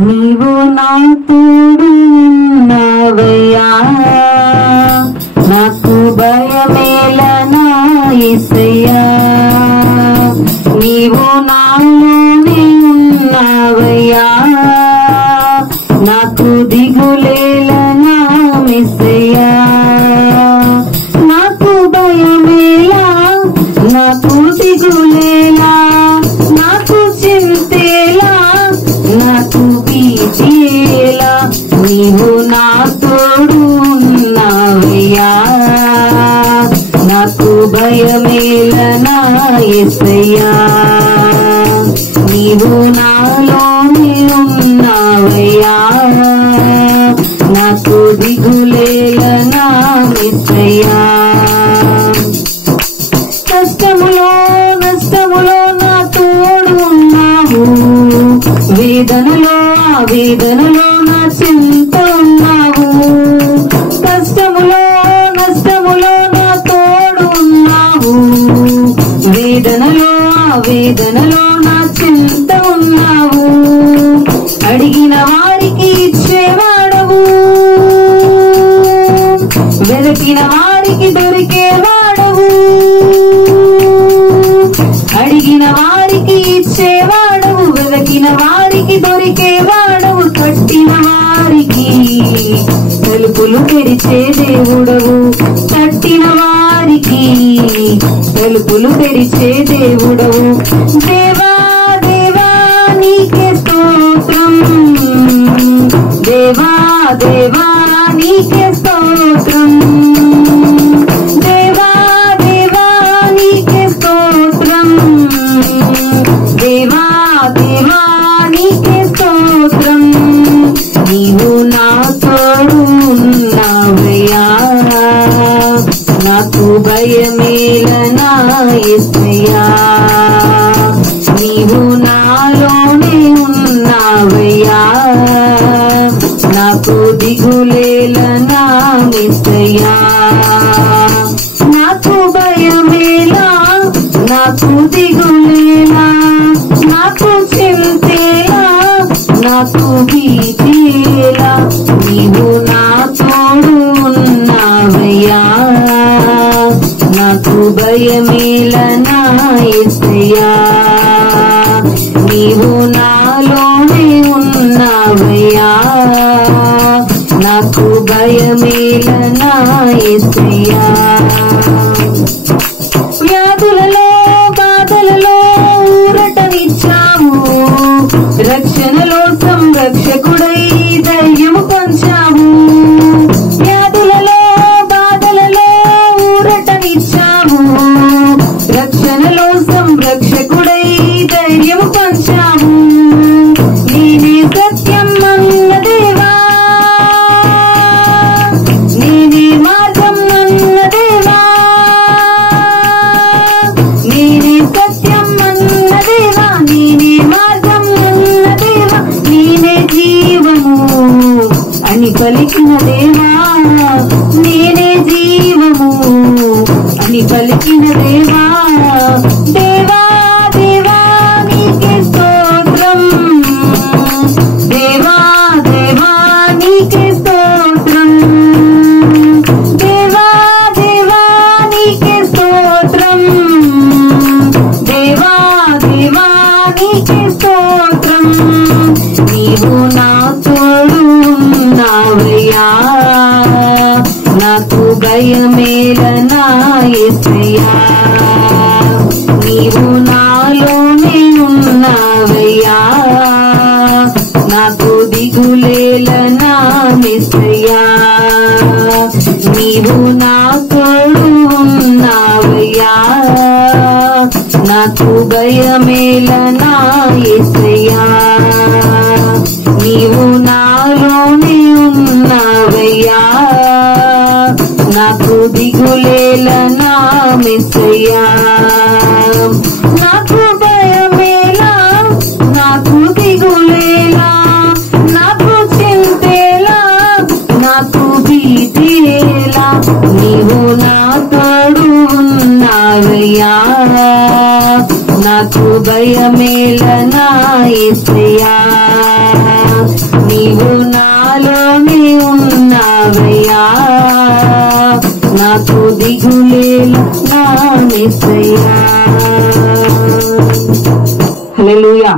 నీవు నా తోడు ఉన్నావయ్యా, నాకు భయమేలనా యేసయ్యా. నీవు నాలోనే ఉన్నావయ్యా, నాకు దిగులేలనా యేసయ్యా. నాకు భయమేలా, నాకు దిగులేలా, నాకు చింతేలా, నాకు భీతియేలా, నీవు నా తోడు ఉన్నావయ్యా, నాకు భయమేలనా యేసయ్యా. నీవు నాలోనే ఉన్నావయ్యా, నాకు దిగులేలనా యేసయ్యా. కష్టములో నష్టములో నా తోడు ఉన్నావు, వేదనలో ఆవేదనలో నా చింత ఉన్నావు. కష్టములో నష్టములో నా తోడు ఉన్నావు, వేదనలో ఆవేదనలో నా చింత ఉన్నావు. అడిగిన వారికి ఇచ్చేవాడవు, వెతికిన వారికి దొరికేవాడవు. అడిగిన వారికి ఇచ్చేవాడవు, వెతికిన వారికి దొరికేవాడవు. తట్టిన వారికి తలుపులు తెరిచే దేవుడవు, తట్టిన వారికి తలుపులు తెరిచే దేవుడవు. దేవా దేవా నీకే స్తోత్రం, దేవా దేవా నీకే స్తోత్రం, దేవా దేవా నీకే స్తోత్రం, దేవా దేవా నీకే స్తోత్రం. నీవు నా తోడు ఉన్నావయ్యా, నాకు భయమేలనా యేసయ్యా. నీవు నాలోనే ఉన్నావయ్యా, నాకు దిగులేలనా యేసయ్యా. నాకు భయమేలా, నాకు దిగులేలా, నాకు చింతేలా, నాకు భీతియేలా, నీవు నా తోడు ఉన్నావయ్యా, నాకు భయమేలనా యేసయ్యా. నీవు నాలోనే ఉన్నావయ్యా, నాకు భయమేలనా యేసయ్యా. వ్యాధులలో బాధలలో ఊరటనిచ్చావు, రక్షణలో సంరక్షకుడై ధైర్యము పంచావు. వ్యాధులలో బాధలలో ఊరటనిచ్చావు, రక్షణలో సంరక్షకుడై ధైర్యము పంచావు. నేనే సత్యం అన్న దేవా, నేనే మార్గం అన్న దేవా, నేనే సత్యం అన్న దేవా, నేనే మార్గం అన్న దేవా, నేనే జీవము అని పలికిన దేవా, నేనే జీవము అని పలికిన దేవా. దేవా దేవా నీకే స్తోత్రం, దేవా దేవా నీకే స్తోత్రం, దేవా దేవా నీకే స్తోత్రం, దేవా దేవా నీకే స్తోత్రం. నీవు నా తోడు ఉన్నావయ్యా, నాకు భయమేలనా యేసయ్యా. నీవు నాలోనే ఉన్నావయ్యా, నాకు దిగులేలనా యేసయ్యా. నీవు నా తోడు ఉన్నావయ్యా, నాకు భయమేలనా యేసయ్యా. నీవు నాలోనే ఉన్నావయ్యా, నాకు దిగులేలనా యేసయ్యా. నాకు భయమేలా, నాకు దిగులేలా, నాకు చింతేలా, నాకు భీతియేలా, నీవు నా తోడు ఉన్నావయ్యా, నాకు భయమేలనా యేసయ్యా. ఉన్నావయ్యా నాకు దిగులేలా నా యేసయ్యా. హల్లెలూయా.